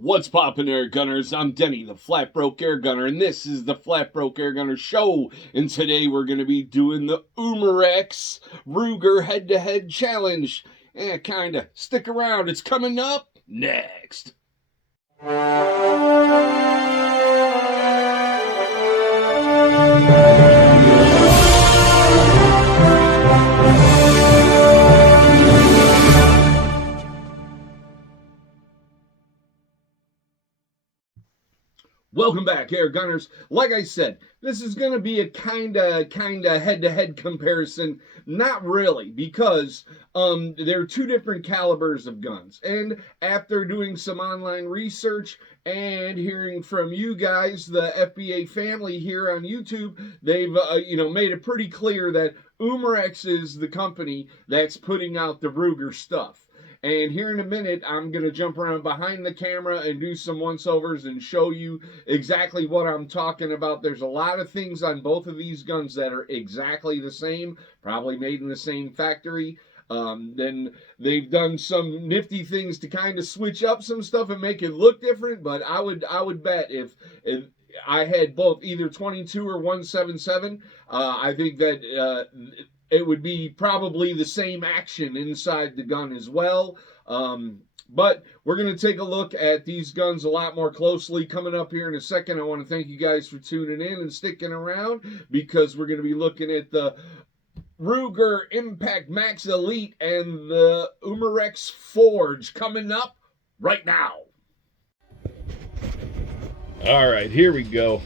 What's poppin', air gunners? I'm Denny, the Flat Broke Air Gunner, and this is the Flat Broke Air Gunner Show. And today we're going to be doing the Umarex Ruger head-to-head challenge. Kinda. Stick around, it's coming up next. Welcome back, Air Gunners. Like I said, this is going to be a kinda head-to-head comparison. Not really, because there are two different calibers of guns. And after doing some online research and hearing from you guys, the FBA family here on YouTube, they've made it pretty clear that Umarex is the company that's putting out the Ruger stuff. And here in a minute, I'm going to jump around behind the camera and do some once-overs and show you exactly what I'm talking about. There's a lot of things on both of these guns that are exactly the same, probably made in the same factory. Then they've done some nifty things to kind of switch up some stuff and make it look different, but I would bet if I had both either 22 or 177, I think that it would be probably the same action inside the gun as well. But we're going to take a look at these guns a lot more closely coming up here in a second. I want to thank you guys for tuning in and sticking around, because we're going to be looking at the Ruger Impact Max Elite and the Umarex Forge coming up right now. All right, here we go.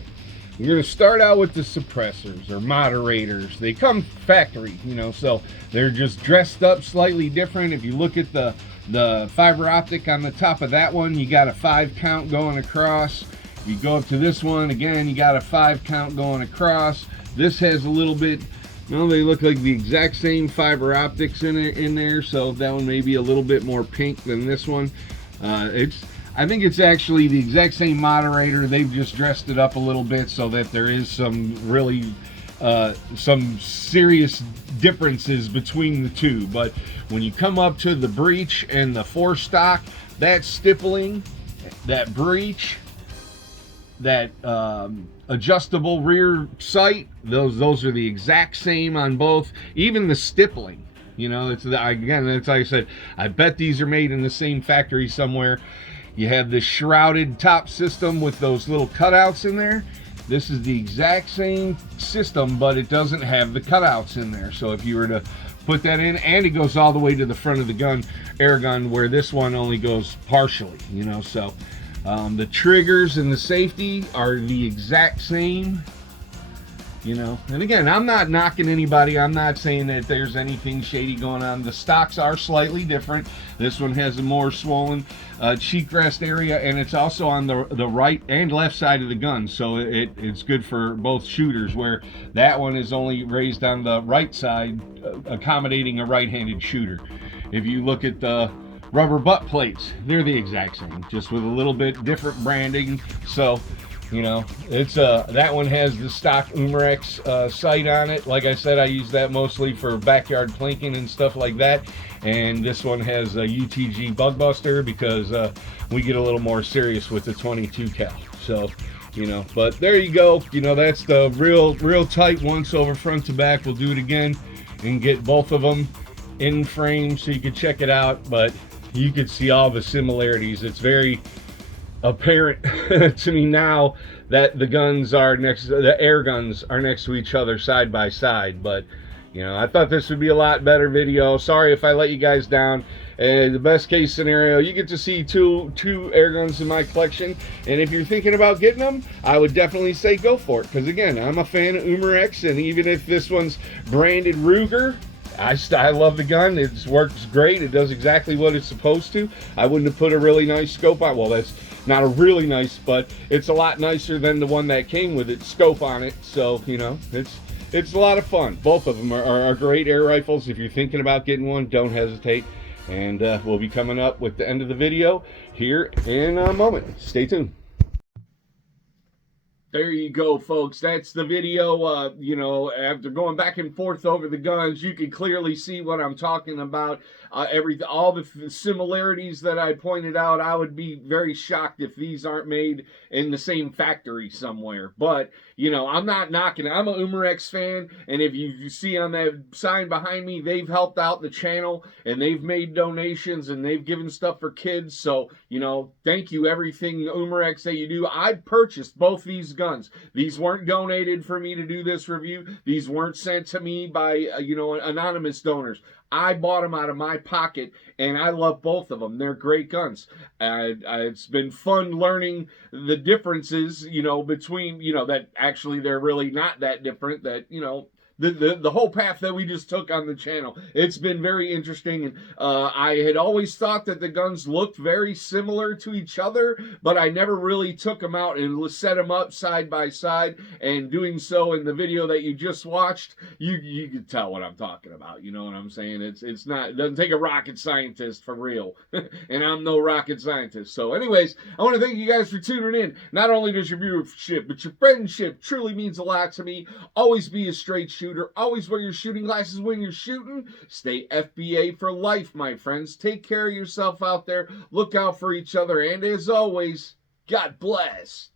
We're going to start out with the suppressors or moderators. They come factory, so they're just dressed up slightly different. If you look at the fiber optic on the top of that one, you got a 5 count going across. You go up to this one, again, you got a 5 count going across. This has a little bit, they look like the exact same fiber optics in there, so that one may be a little bit more pink than this one. I think it's actually the exact same moderator. They've just dressed it up a little bit so that there is some really some serious differences between the two. But when you come up to the breech and the forestock, that stippling, that breech, that adjustable rear sight, those are the exact same on both. Even the stippling, it's again, that's like I said, I bet these are made in the same factory somewhere. You have this shrouded top system with those little cutouts in there. This is the exact same system, but it doesn't have the cutouts in there. So if you were to put that in, and it goes all the way to the front of the gun, air gun, where this one only goes partially, so the triggers and the safety are the exact same. And again, I'm not knocking anybody. I'm not saying that there's anything shady going on. The stocks are slightly different. This one has a more swollen cheek rest area, and it's also on the right and left side of the gun, so it's good for both shooters, where that one is only raised on the right side, accommodating a right-handed shooter. If you look at the rubber butt plates, they're the exact same, just with a little bit different branding. So it's that one has the stock Umarex sight on it. Like I said, I use that mostly for backyard plinking and stuff like that. And this one has a UTG bug buster, because we get a little more serious with the 22 cal. So, but there you go. That's the real tight once over front to back. We'll do it again and get both of them in frame so you can check it out. But you can see all the similarities. It's very apparent to me now that the air guns are next to each other side by side. But I thought this would be a lot better video. Sorry if I let you guys down. The best case scenario, you get to see two air guns in my collection, and if you're thinking about getting them, I would definitely say go for it, because again, I'm a fan of Umarex, and even if this one's branded Ruger, I love the gun. It works great. It does exactly what it's supposed to. I wouldn't have put a really nice scope on. Well, that's not a really nice, but it's a lot nicer than the one that came with its scope on it. So, it's a lot of fun. Both of them are great air rifles. If you're thinking about getting one, don't hesitate. And we'll be coming up with the end of the video here in a moment. Stay tuned. There you go, folks. That's the video. You know, after going back and forth over the guns, you can clearly see what I'm talking about. All the similarities that I pointed out, I would be very shocked if these aren't made in the same factory somewhere. But you know, I'm not knocking it. I'm a Umarex fan, and if you see on that sign behind me, they've helped out the channel, and they've made donations, and they've given stuff for kids. So, you know, thank you, everything Umarex that you do. I purchased both these guns. These weren't donated for me to do this review. These weren't sent to me by, you know, anonymous donors. I bought them out of my pocket, and I love both of them. They're great guns. It's been fun learning the differences, you know, between, you know, that actually they're really not that different, that, you know, the whole path that we just took on the channel. It's been very interesting. And I had always thought that the guns looked very similar to each other, but I never really took them out and set them up side by side. And doing so in the video that you just watched, you can tell what I'm talking about. You know what I'm saying? It's not, it doesn't take a rocket scientist for real. And I'm no rocket scientist. So anyways, I want to thank you guys for tuning in. Not only does your viewership, but your friendship truly means a lot to me. Always be a straight shooter. Always wear your shooting glasses when you're shooting. Stay FBA for life, my friends. Take care of yourself out there. Look out for each other. And as always, God bless.